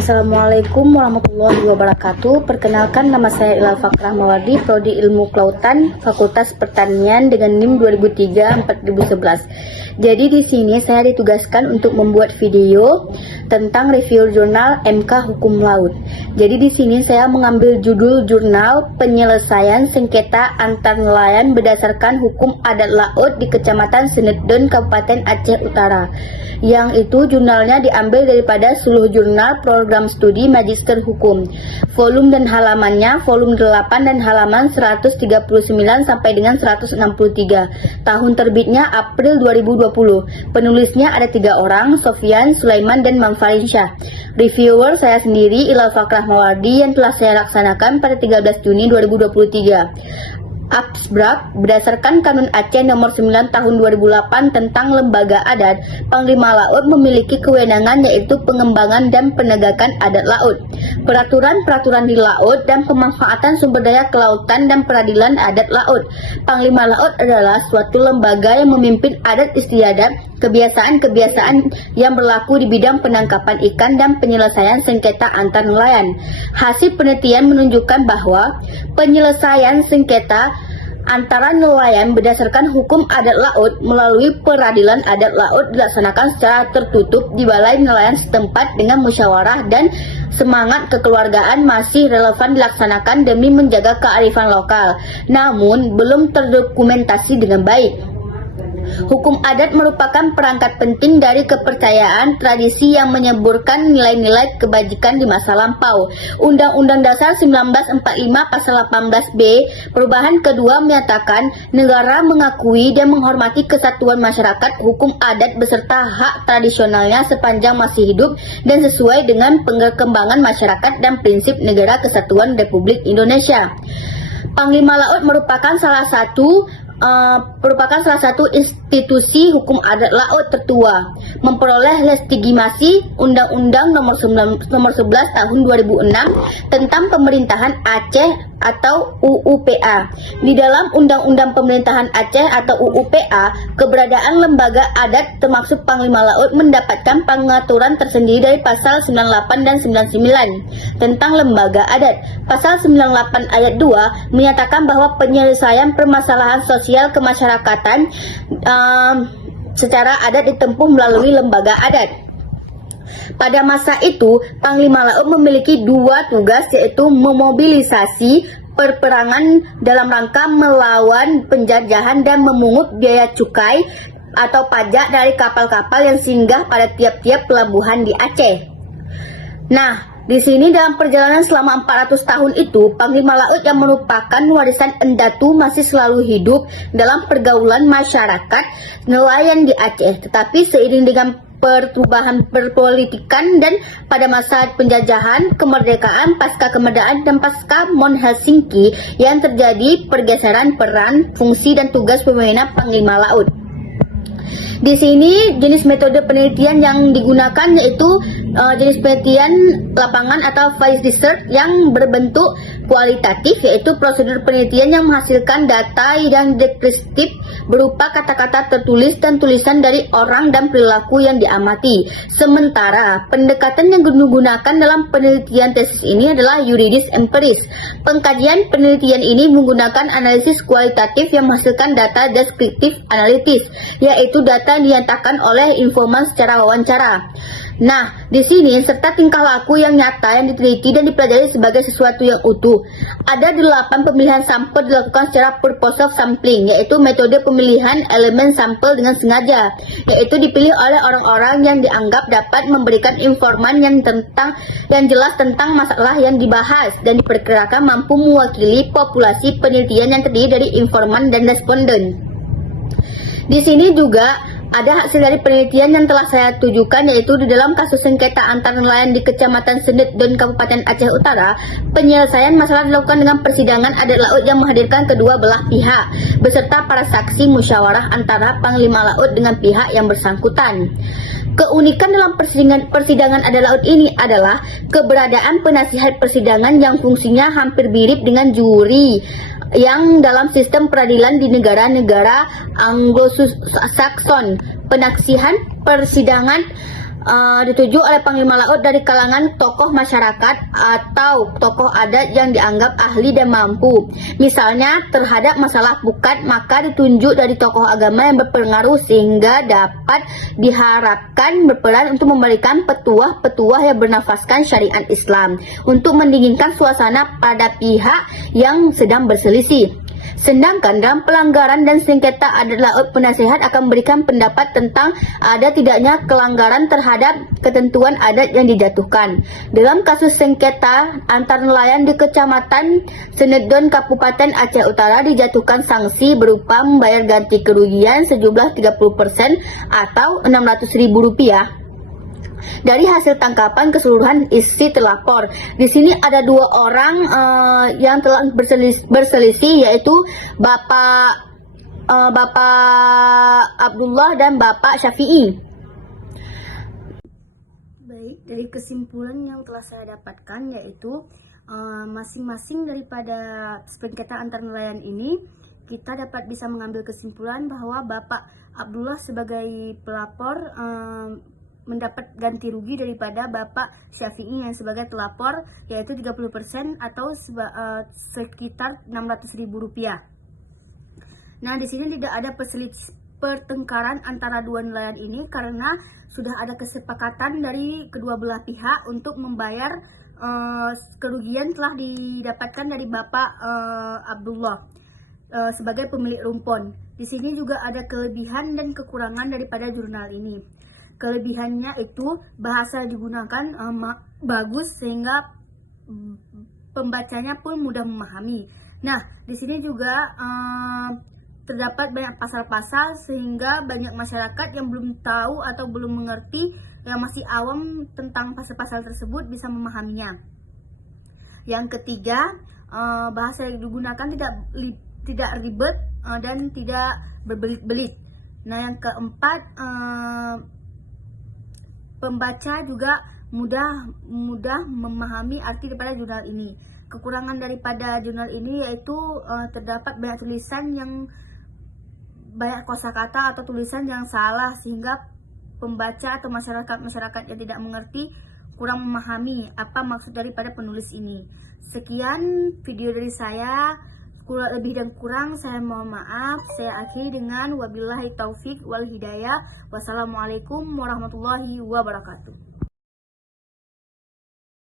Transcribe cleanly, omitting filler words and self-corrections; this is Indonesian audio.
Assalamualaikum warahmatullahi wabarakatuh. Perkenalkan, nama saya Ilal Fakrah Mawardi, Prodi Ilmu Kelautan, Fakultas Pertanian dengan NIM 2003-4011. Jadi di sini saya ditugaskan untuk membuat video tentang review jurnal MK Hukum Laut. Jadi di sini saya mengambil judul jurnal penyelesaian sengketa antar nelayan berdasarkan hukum adat laut di Kecamatan Senedon, Kabupaten Aceh Utara. Yang itu jurnalnya diambil daripada Suluh Jurnal Program Studi Magister Hukum. Volume dan halamannya volume 8 dan halaman 139 sampai dengan 163. Tahun terbitnya April 2020. Penulisnya ada 3 orang, Sofyan, Sulaiman, dan Mamfarin Syah. Reviewer saya sendiri, Ilal Fakrah Mawardi, yang telah saya laksanakan pada 13 Juni 2023. Abstrak, berdasarkan Kanun Aceh nomor 9 tahun 2008 tentang lembaga adat, Panglima Laut memiliki kewenangan yaitu pengembangan dan penegakan adat laut, peraturan-peraturan di laut, dan pemanfaatan sumber daya kelautan dan peradilan adat laut. Panglima Laut adalah suatu lembaga yang memimpin adat istiadat, kebiasaan-kebiasaan yang berlaku di bidang penangkapan ikan dan penyelesaian sengketa antar nelayan. Hasil penelitian menunjukkan bahwa penyelesaian sengketa antara nelayan berdasarkan hukum adat laut melalui peradilan adat laut dilaksanakan secara tertutup di balai nelayan setempat dengan musyawarah, dan semangat kekeluargaan masih relevan dilaksanakan demi menjaga kearifan lokal, namun belum terdokumentasi dengan baik. Hukum adat merupakan perangkat penting dari kepercayaan tradisi yang menyeburkan nilai-nilai kebajikan di masa lampau. Undang-Undang Dasar 1945 Pasal 18B perubahan kedua menyatakan negara mengakui dan menghormati kesatuan masyarakat hukum adat beserta hak tradisionalnya sepanjang masih hidup dan sesuai dengan perkembangan masyarakat dan prinsip Negara Kesatuan Republik Indonesia. Panglima Laut merupakan salah satu institusi hukum adat laut tertua, memperoleh legitimasi Undang-Undang nomor 11 tahun 2006 tentang Pemerintahan Aceh atau UUPA. Di dalam Undang-Undang Pemerintahan Aceh atau UUPA, keberadaan lembaga adat termasuk Panglima Laut mendapatkan pengaturan tersendiri dari pasal 98 dan 99 tentang lembaga adat. Pasal 98 ayat 2 menyatakan bahwa penyelesaian permasalahan sosial kemasyarakatan secara adat ditempuh melalui lembaga adat. Pada masa itu, Panglima Laut memiliki 2 tugas, yaitu memobilisasi perperangan dalam rangka melawan penjajahan dan memungut biaya cukai atau pajak dari kapal-kapal yang singgah pada tiap-tiap pelabuhan di Aceh. Nah, di sini dalam perjalanan selama 400 tahun itu, Panglima Laut yang merupakan warisan Endatu masih selalu hidup dalam pergaulan masyarakat nelayan di Aceh. Tetapi seiring dengan perubahan perpolitikan dan pada masa penjajahan, kemerdekaan, pasca kemerdekaan, dan pasca Mon Helsinki yang terjadi pergeseran peran, fungsi, dan tugas pemimpinan Panglima Laut. Di sini jenis metode penelitian yang digunakan yaitu jenis penelitian lapangan atau field research yang berbentuk kualitatif, yaitu prosedur penelitian yang menghasilkan data yang deskriptif berupa kata-kata tertulis dan tulisan dari orang dan perilaku yang diamati. Sementara pendekatan yang digunakan dalam penelitian tesis ini adalah yuridis empiris. Pengkajian penelitian ini menggunakan analisis kualitatif yang menghasilkan data deskriptif analitis, yaitu data yang dinyatakan oleh informan secara wawancara. Nah, di sini serta tingkah laku yang nyata yang diteliti dan dipelajari sebagai sesuatu yang utuh. Ada 8 pemilihan sampel dilakukan secara purpose of sampling, yaitu metode pemilihan elemen sampel dengan sengaja, yaitu dipilih oleh orang-orang yang dianggap dapat memberikan informan yang jelas tentang masalah yang dibahas dan diperkirakan mampu mewakili populasi penelitian yang terdiri dari informan dan responden. Di sini juga ada hasil dari penelitian yang telah saya tujukan, yaitu di dalam kasus sengketa antar nelayan di Kecamatan Senedon, Kabupaten Aceh Utara, penyelesaian masalah dilakukan dengan persidangan adat laut yang menghadirkan kedua belah pihak, beserta para saksi musyawarah antara Panglima Laut dengan pihak yang bersangkutan. Keunikan dalam persidangan adat laut ini adalah keberadaan penasihat persidangan yang fungsinya hampir mirip dengan juri yang dalam sistem peradilan di negara-negara Anglo-Saxon. Penaksihan persidangan dituju oleh Panglima Laut dari kalangan tokoh masyarakat atau tokoh adat yang dianggap ahli dan mampu. Misalnya terhadap masalah pukat, maka ditunjuk dari tokoh agama yang berpengaruh sehingga dapat diharapkan berperan untuk memberikan petuah-petuah yang bernafaskan syariat Islam untuk mendinginkan suasana pada pihak yang sedang berselisih. Sedangkan dalam pelanggaran dan sengketa adat laut, penasehat akan memberikan pendapat tentang ada tidaknya pelanggaran terhadap ketentuan adat yang dijatuhkan. Dalam kasus sengketa antar nelayan di Kecamatan Senedon, Kabupaten Aceh Utara, dijatuhkan sanksi berupa membayar ganti kerugian sejumlah 30% atau Rp600.000 dari hasil tangkapan keseluruhan isi terlapor. Di sini ada dua orang yang telah berselisih, yaitu Bapak Abdullah dan Bapak Syafi'i. Baik, dari kesimpulan yang telah saya dapatkan, yaitu masing-masing daripada sengketa antar nelayan ini, kita dapat bisa mengambil kesimpulan bahwa Bapak Abdullah sebagai pelapor mendapat ganti rugi daripada Bapak Syafi'i yang sebagai telapor, yaitu 30% atau sekitar Rp600.000. Nah, di sini tidak ada pertengkaran antara dua nelayan ini karena sudah ada kesepakatan dari kedua belah pihak untuk membayar kerugian telah didapatkan dari Bapak Abdullah sebagai pemilik rumpon. Di sini juga ada kelebihan dan kekurangan daripada jurnal ini. Kelebihannya itu bahasa digunakan bagus sehingga pembacanya pun mudah memahami. Nah, di sini juga terdapat banyak pasal-pasal sehingga banyak masyarakat yang belum tahu atau belum mengerti, yang masih awam tentang pasal-pasal tersebut bisa memahaminya. Yang ketiga, bahasa yang digunakan tidak ribet dan tidak berbelit-belit. Nah, yang keempat, pembaca juga mudah memahami arti daripada jurnal ini. Kekurangan daripada jurnal ini yaitu terdapat banyak tulisan yang banyak kosakata atau tulisan yang salah sehingga pembaca atau masyarakat yang tidak mengerti kurang memahami apa maksud daripada penulis ini. Sekian video dari saya. Lebih dan kurang saya mohon maaf. Saya akhiri dengan wabillahi taufik wal hidayah. Wassalamualaikum warahmatullahi wabarakatuh.